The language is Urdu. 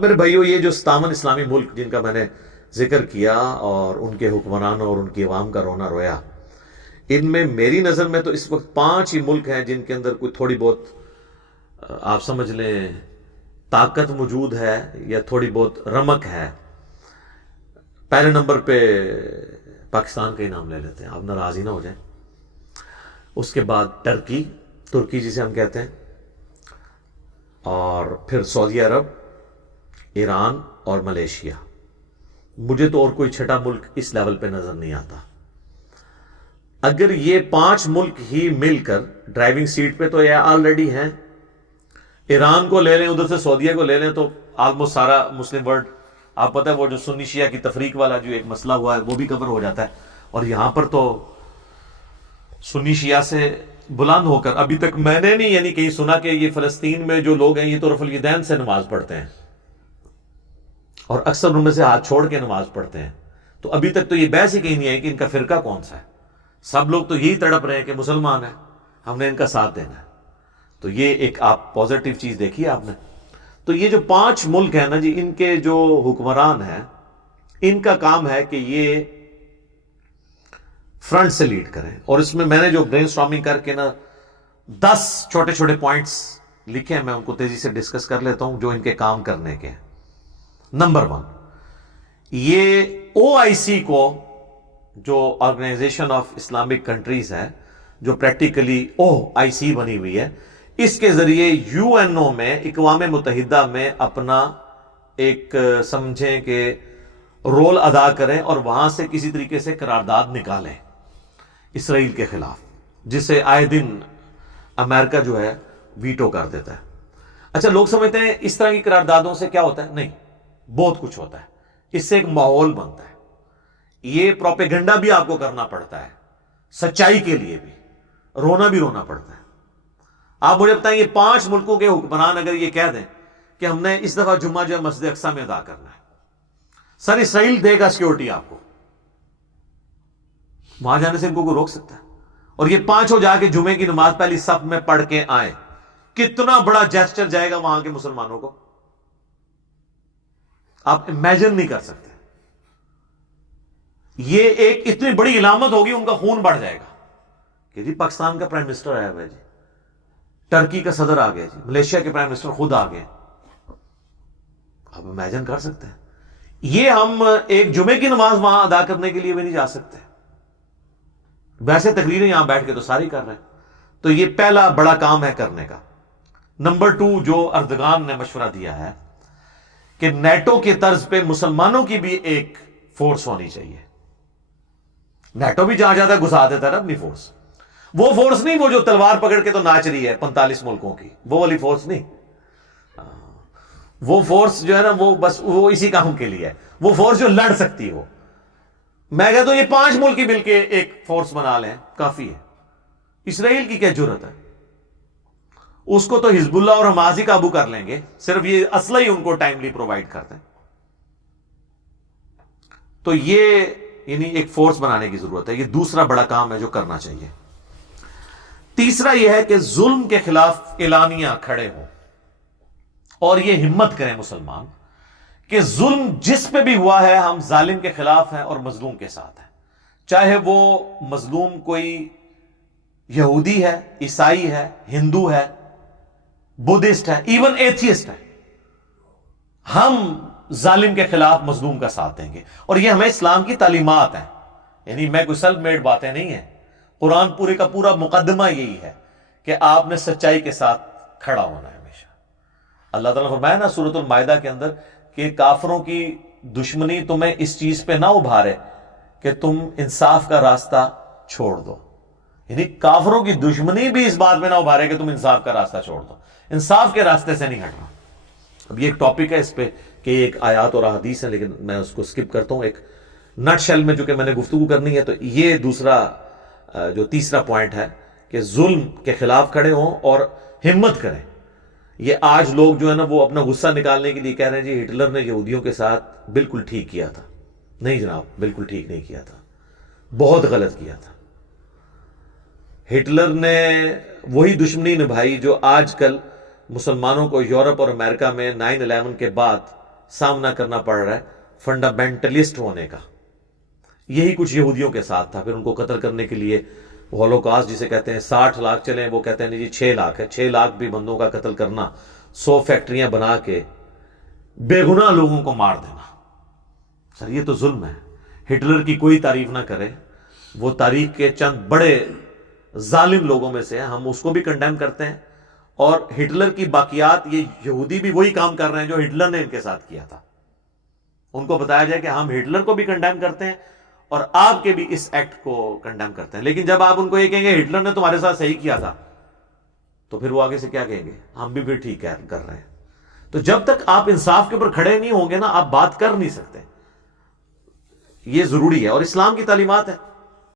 میرے بھائیو، یہ جو 57 اسلامی ملک جن کا میں نے ذکر کیا اور ان کے حکمرانوں اور ان کی عوام کا رونا رویا، ان میں میری نظر میں تو اس وقت 5 ہی ملک ہیں جن کے اندر کوئی تھوڑی بہت آپ سمجھ لیں طاقت موجود ہے یا تھوڑی بہت رمق ہے۔ پہلے نمبر پہ پاکستان کا ہی نام لے لیتے ہیں، آپ ناراض ہی نہ ہو جائیں۔ اس کے بعد ترکی جسے ہم کہتے ہیں، اور پھر سعودی عرب، ایران اور ملیشیا۔ مجھے تو اور کوئی چھٹا ملک اس لیول پہ نظر نہیں آتا۔ اگر یہ 5 ملک ہی مل کر ڈرائیونگ سیٹ پہ تو یہ آلریڈی ہیں۔ ایران کو لے لیں، ادھر سے سعودیہ کو لے لیں تو آلموسٹ سارا مسلم ورلڈ، آپ پتہ ہے وہ جو سنی شیعہ کی تفریق والا جو ایک مسئلہ ہوا ہے وہ بھی کور ہو جاتا ہے۔ اور یہاں پر تو سنی شیعہ سے بلند ہو کر ابھی تک میں نے نہیں یعنی کہیں سنا کہ یہ فلسطین میں جو لوگ ہیں یہ تو رفع الیدین سے نماز پڑھتے ہیں اور اکثر ان میں سے ہاتھ چھوڑ کے نماز پڑھتے ہیں۔ تو ابھی تک تو یہ بحث ہی کہیں نہیں ہے کہ ان کا فرقہ کون سا ہے۔ سب لوگ تو یہی تڑپ رہے ہیں کہ مسلمان ہیں، ہم نے ان کا ساتھ دینا ہے۔ تو یہ ایک آپ پازیٹیو چیز دیکھی آپ نے۔ تو یہ جو 5 ملک ہیں نا جی، ان کے جو حکمران ہیں ان کا کام ہے کہ یہ فرنٹ سے لیڈ کریں۔ اور اس میں نے جو برین سٹارمنگ کر کے نا 10 چھوٹے چھوٹے پوائنٹس لکھے ہیں، میں ان کو تیزی سے ڈسکس کر لیتا ہوں جو ان کے کام کرنے کے ہیں۔ نمبر 1، یہ OIC کو جو آرگنائزیشن آف اسلامک کنٹریز ہے، جو پریکٹیکلی OIC بنی ہوئی ہے، اس کے ذریعے UNO میں، اقوام متحدہ میں اپنا ایک سمجھیں کہ رول ادا کریں اور وہاں سے کسی طریقے سے قرارداد نکالیں اسرائیل کے خلاف، جسے آئے دن امریکہ جو ہے ویٹو کر دیتا ہے۔ اچھا، لوگ سمجھتے ہیں اس طرح کی قراردادوں سے کیا ہوتا ہے؟ نہیں، بہت کچھ ہوتا ہے۔ اس سے ایک ماحول بنتا ہے۔ یہ پروپیگنڈا بھی آپ کو کرنا پڑتا ہے، سچائی کے لیے بھی رونا پڑتا ہے۔ آپ مجھے بتائیں، یہ 5 ملکوں کے حکمران اگر یہ کہہ دیں کہ ہم نے اس دفعہ جمعہ جو ہے مسجد اقصی میں ادا کرنا ہے، سر اسرائیل دے گا سیکورٹی آپ کو، وہاں جانے سے ان کو کوئی روک سکتا ہے؟ اور یہ 5 جا کے جمعے کی نماز پہلی صف میں پڑھ کے آئیں، کتنا بڑا جیسچر جائے گا وہاں کے مسلمانوں کو، آپ امیجن نہیں کر سکتے۔ یہ ایک اتنی بڑی علامت ہوگی، ان کا خون بڑھ جائے گا کہ جی پاکستان کا پرائم منسٹر آیا ہوا ہے، جی ٹرکی کا صدر آ گیا، جی ملیشیا کے پرائم منسٹر خود آ گئے۔ آپ امیجن کر سکتے ہیں؟ یہ ہم ایک جمعے کی نماز وہاں ادا کرنے کے لیے بھی نہیں جا سکتے، ویسے تقریریں یہاں بیٹھ کے تو ساری کر رہے ہیں۔ تو یہ پہلا بڑا کام ہے کرنے کا۔ نمبر 2 جو اردگان نے مشورہ دیا ہے کہ نیٹو کے طرز پہ مسلمانوں کی بھی ایک فورس ہونی چاہیے۔ نیٹو بھی جہاں جاتا ہے گھسا دیتا ہے نا اپنی فورس۔ وہ فورس نہیں وہ جو تلوار پکڑ کے تو ناچ رہی ہے 45 ملکوں کی، وہ والی فورس نہیں۔ وہ فورس جو ہے نا وہ بس وہ اسی کام کے لیے ہے، وہ فورس جو لڑ سکتی ہو۔ میں کہتا ہوں یہ 5 ملک ہی مل کے ایک فورس بنا لیں، کافی ہے۔ اسرائیل کی کیا جرت ہے؟ اس کو تو حزب اللہ اور حماس ہی قابو کر لیں گے، صرف یہ اسلحہ ہی ان کو ٹائملی پرووائڈ کرتے ہیں۔ تو یہ یعنی ایک فورس بنانے کی ضرورت ہے۔ یہ دوسرا بڑا کام ہے جو کرنا چاہیے۔ تیسرا یہ ہے کہ ظلم کے خلاف اعلانیہ کھڑے ہوں اور یہ ہمت کریں مسلمان کہ ظلم جس پہ بھی ہوا ہے ہم ظالم کے خلاف ہیں اور مظلوم کے ساتھ ہیں، چاہے وہ مظلوم کوئی یہودی ہے، عیسائی ہے، ہندو ہے، بدھسٹ ہے، ایون ایتھیسٹ ہے، ہم ظالم کے خلاف مظلوم کا ساتھ دیں گے۔ اور یہ ہمیں اسلام کی تعلیمات ہیں، یعنی میں کوئی سیلف میڈ باتیں نہیں ہیں۔ قرآن پورے کا پورا مقدمہ یہی ہے کہ آپ نے سچائی کے ساتھ کھڑا ہونا ہے ہمیشہ۔ اللہ تعالیٰ نے فرمایا نا سورۃ المائدہ کے اندر کہ کافروں کی دشمنی تمہیں اس چیز پہ نہ ابھارے کہ تم انصاف کا راستہ چھوڑ دو، یعنی کافروں کی دشمنی بھی اس بات میں نہ ابھارے کہ تم انصاف کا راستہ چھوڑ دو، انصاف کے راستے سے نہیں ہٹنا۔ اب یہ ایک ٹاپک ہے، اس پہ کہ ایک آیات اور احادیث ہیں، لیکن میں اس کو سکپ کرتا ہوں۔ ایک نٹ شیل میں جو کہ میں نے گفتگو کرنی ہے، تو یہ دوسرا جو تیسرا پوائنٹ ہے کہ ظلم کے خلاف کھڑے ہوں اور ہمت کریں۔ یہ آج لوگ جو ہے نا وہ اپنا غصہ نکالنے کے لیے کہہ رہے ہیں جی ہٹلر نے یہودیوں کے ساتھ بالکل ٹھیک کیا تھا۔ نہیں جناب، بالکل ٹھیک نہیں کیا تھا، بہت غلط کیا تھا۔ ہٹلر نے وہی دشمنی نبھائی جو آج کل مسلمانوں کو یورپ اور امریکہ میں 9/11 کے بعد سامنا کرنا پڑ رہا ہے فنڈامنٹلسٹ ہونے کا. یہی کچھ یہودیوں کے ساتھ تھا. پھر ان کو قتل کرنے کے لیے ہولوکاسٹ جسے کہتے ہیں 60 لاکھ چلیں، وہ کہتے ہیں نہیں جی 6 لاکھ ہے. 6 لاکھ بھی بندوں کا قتل کرنا، 100 فیکٹریاں بنا کے بے گناہ لوگوں کو مار دینا. سر یہ تو ظلم ہے. ہٹلر کی کوئی تعریف نہ کرے، وہ تاریخ کے چند بڑے ظالم لوگوں میں سے ہے. ہم اس کو بھی کنڈیم کرتے ہیں، اور ہٹلر کی باقیات، یہ یہودی بھی وہی کام کر رہے ہیں جو ہٹلر نے ان کے ساتھ کیا تھا. ان کو بتایا جائے کہ ہم ہٹلر کو بھی کنڈیم کرتے ہیں اور آپ کے بھی اس ایکٹ کو کنڈیم کرتے ہیں. لیکن جب آپ ان کو یہ کہیں گے ہٹلر نے تمہارے ساتھ صحیح کیا تھا، تو پھر وہ آگے سے کیا کہیں گے؟ ہم بھی ٹھیک کر رہے ہیں. تو جب تک آپ انصاف کے اوپر کھڑے نہیں ہوں گے نا، آپ بات کر نہیں سکتے. یہ ضروری ہے، اور اسلام کی تعلیمات ہے.